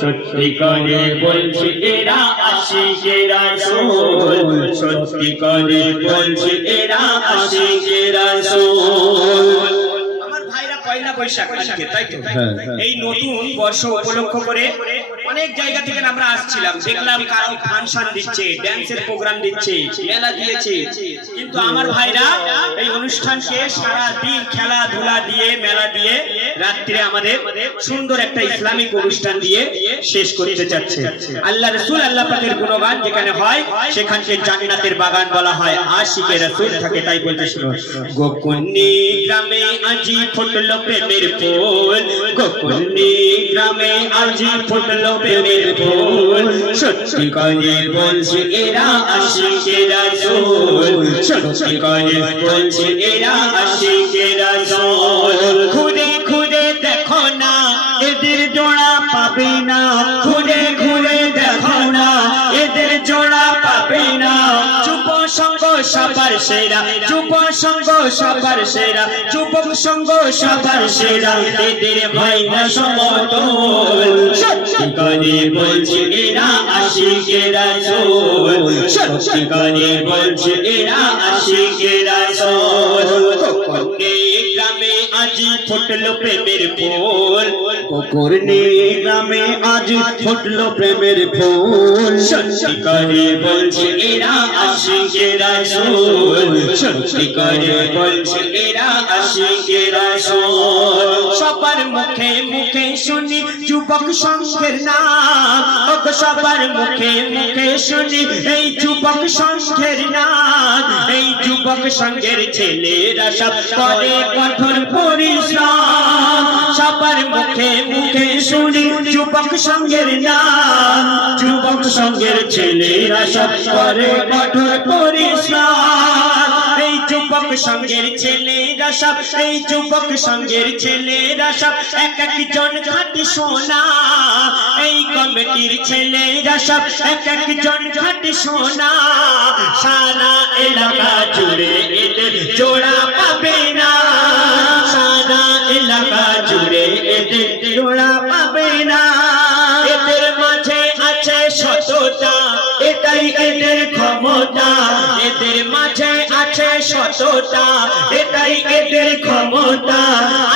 সত্যি করে বলছি এরা আশিকে রাসূল, সত্যি করে বলছি এরা আশিকে রাসূল। আমার ভাইরা পয়লা বৈশাখ আজকে, তাই তো? এই নতুন বর্ষ উপলক্ষ করে অনেক জায়গা থেকে আমরা আসছিলাম, দেখলাম কারো ফাংশন দিচ্ছে, ড্যান্সের প্রোগ্রাম দিচ্ছে, মেলা দিয়েছে, কিন্তু আমার ভাইরা এই অনুষ্ঠানকে সারা দিন খেলাধুলা দিয়ে, মেলা দিয়ে, রাত্রে আমাদের সুন্দর একটা ইসলামিক অনুষ্ঠান দিয়ে শেষ করতে যাচ্ছে। আল্লাহ রাসূল, আল্লাহ পাকের গুণগান যেখানে হয় সেখানকে জান্নাতের বাগান বলা হয়, আশিকে রাসূল থাকে। তাই বলতে শুনো, গোকুন্নি গ্রামে আজি ফুটলো প্রেমের ফুল, গোকুন্নি গ্রামে আজি ফুটলো প্রেমের ফুল, সত্যি করে বলছি এরা আশিকে রাসূল, সত্যি করে বলছি এরা আশিকে রাসূল। ঘুরে ঘুরে দেখো না এদের জোড়া পাবে না, ঘুরে ঘুরে দেখো না এদের জোড়া পাবে না। চুপ সঙ্গ সবার সেরা, চুপ সঙ্গ সবার সেরা, চুপ সঙ্গ সবার সেরা, এদের ভাই না সমতল, সত্যি করে বলছি এরা আশিকে রাসূল, সত্যি করে বলছি এরা আশিকে রাসূল। কোকর্ণে গ্রামে আজি ফুটলো প্রেমের ফুল, কোকর্ণে গ্রামে আজি ফুটলো প্রেমের ফুল, সত্যি করে বলছি এরা আশিকে রাসূল, সত্যি করে বলছি এরা আশিকে রাসূল। সবার মুখে মুখে শুনি যুবক সংঘের নাম, সবার মুখে মুখে শুনি এই যুবক সংঘের নাম, এই যুবক সংঘের ছেলেরা সব করে কঠোর পরিশ্রম। সবার মুখে মুখে শুনি যুবক সংঘের নাম, যুবক সংঘের ছেলেরা সব করে কঠোর পরিশ্রম। এই যুবক সংঘের ছেলেরা সব, এই যুবক সংঘের ছেলেরা সব এক একজন খাঁটি সোনা, এই কমিটির ছেলেরা সব এক একজন খাঁটি সোনা। সারা এলাকা জুড়ে এদের জোড়া পাবে না, সারা এলাকা জুড়ে এদের জোড়া পাবে না। এদের মাঝে আছে সততা, এটাই এদের ক্ষমতা, এদের মাঝে আছে সততা, এটাই এদের ক্ষমতা।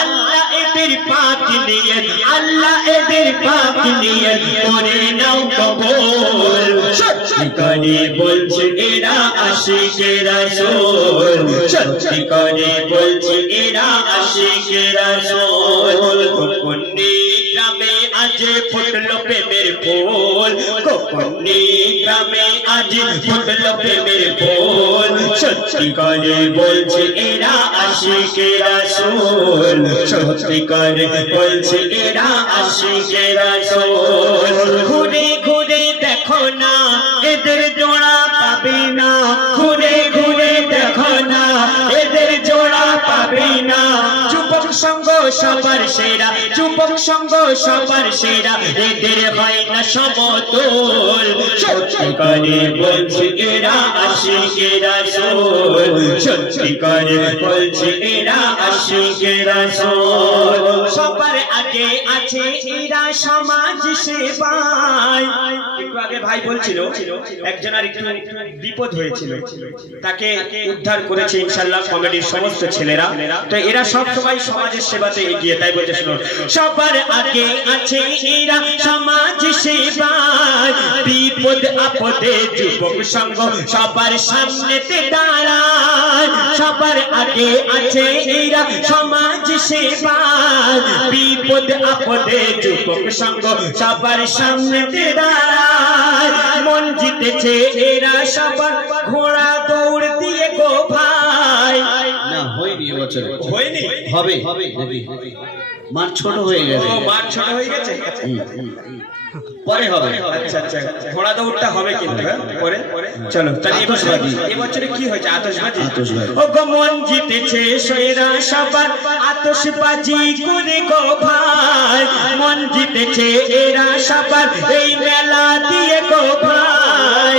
আল্লাহ এদের পাক নিয়ে, আল্লাহ এদের পাক নিয়ে করে নাও কবুল, সত্যি করে বলছে এরা আশিকে রাসূল, সত্যি করে বলছে এরা আশিকে রাসূল। কোকর্ণে গ্রামে আজ ফুটলো প্রেমের ফুল, কোকর্ণে গ্রামে আজ ফুটলো প্রেমের ফুল, সত্যি করে বলছে এরা আশিকে রাসূল, সত্যি করে বলছে এরা আশিকে রাসূল। ঘুরে ঘুরে দেখো না এদের জোড়া পাবে না, ঘুরে ঘুরে দেখো না এদের জোড়া পাবে না। যুবক সঙ্গ সবার সেরা, যুবক সঙ্গ সবার সেরা, এদের হয় না সমতল, সত্যি করে বলছে এরা আশিকে রাসূল, সত্যি করে বলছে এরা আশিকে রাসূল। সবার আগে আছে এরা সমাজ সেবায়। একটু আগে ভাই বলছিল একজনের একটু বিপদ হয়েছিল, তাকে উদ্ধার করেছে ইনশাআল্লাহ কমিটির সমস্ত ছেলেরা। তো এরা সব সময় সমাজের সেবাতে এগিয়ে, তাই বলতে শুনো, সবার আগে আছে এরা সমাজ সেবায়, বিপদ আপদে যুবক সংঘ সবার সামনেতে দাঁড়ায়। সবার আগে আছে এরা সমাজ সেবায়, বিপদ আপদে যুবক সংঘ সবার সামনেতে দাঁড়ায়। মন জিতেছে এরা সবার ঘোড়া দৌড় দিয়ে গো ভাই। না হয়নি এবছরে, হয়নি, হবে মাঠ ছোট হয়ে গেছে, মাঠ ছোট হয়ে গেছে, পরে হবে। আচ্ছা আচ্ছা, ঘোড়া দৌড়টা হবে কিন্তু পরে। চলো তাহলে এবছরে কি হয়েছে? আতশবাজি। ও গো মন জিতেছে সেরা সবার আতশবাজি করে গো ভাই, মন জিতেছে এরা সবার এই মেলা দিয়ে গো ভাই।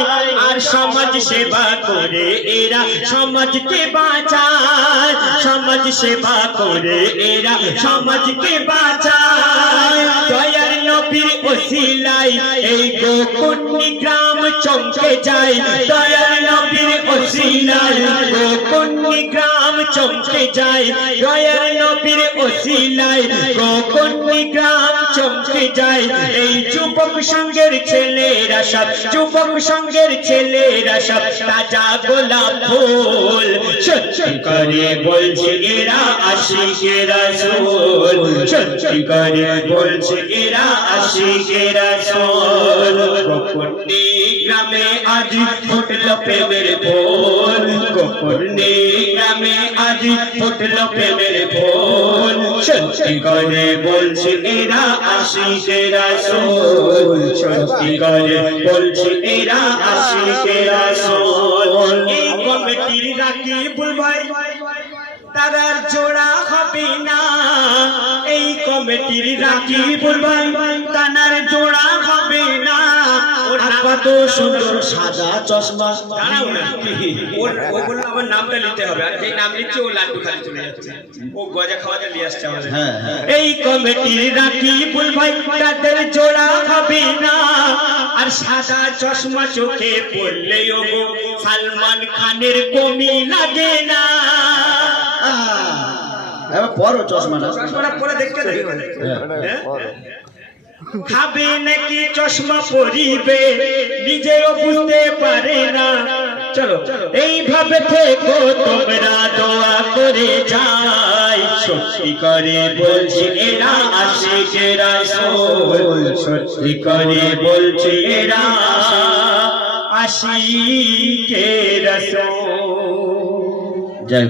আর সমাজ সেবা করে এরা সমাজকে বাঁচায়, সমাজ সেবা করে এরা সমাজকে বাঁচায়। দয়ার নবীর ওসিলাই এই গোকুন্নি গ্রাম চমকে যায় দয়ার নবীর ওসিলাই গোকুন্নি গ্রাম চমকে যায় দয়ার নবীর ওসিলাই গোকুন্নি গ্রাম চমকে যায় এই যুবক সঙ্গের ছেলেরা সব যুবক সঙ্গের ছেলেরা সব তাজা গোলাপ ফুল সত্যি করে বলছে এরা আশিকে রাসূল সত্যি করে বলছে এরা আশিকে রাসূল গোকুন্নি গ্রামে আজ ফুটলো প্রেমের ফুল গোকুন্নি গ্রামে আজ ফুটলো প্রেমের ফুল সত্যি করে বলছে এরা আশিকে রাসূল সত্যি করে বলছে এরা আশিকে রাসূল এই কমিটির রাকিবুল ভাই তারার জোড়া হবে না এই কমিটির রাকিবুল ভাই তানার জোড়া হবে না ওর কত সুন্দর সাদা চশমা দাঁড়াও না ও বললো আমার নামটা নিতে হবে আর যেই নাম নিচ্ছে ও লাড্ডু খালি চলে যাচ্ছে ও গজা খাওয়াতে নিয়ে আসছে আমাদের এই কমিটির রাকিবুল ভাই তাদের জোড়া হবে না আর সাদা চশমা চোখে পড়লেও গো সালমান খানের কমি লাগে না পরো চশমাটা পরে দেখতে খাবে নাকি চশমা পরিবে নিজেও বুঝতে পারে না চলো এইভাবে থেকো তোমরা দোয়া করে যাই সত্যি করে বলছি এরা আশিকে রাসূল সত্যি করে বলছি এরা আশিকে রাসূল জয়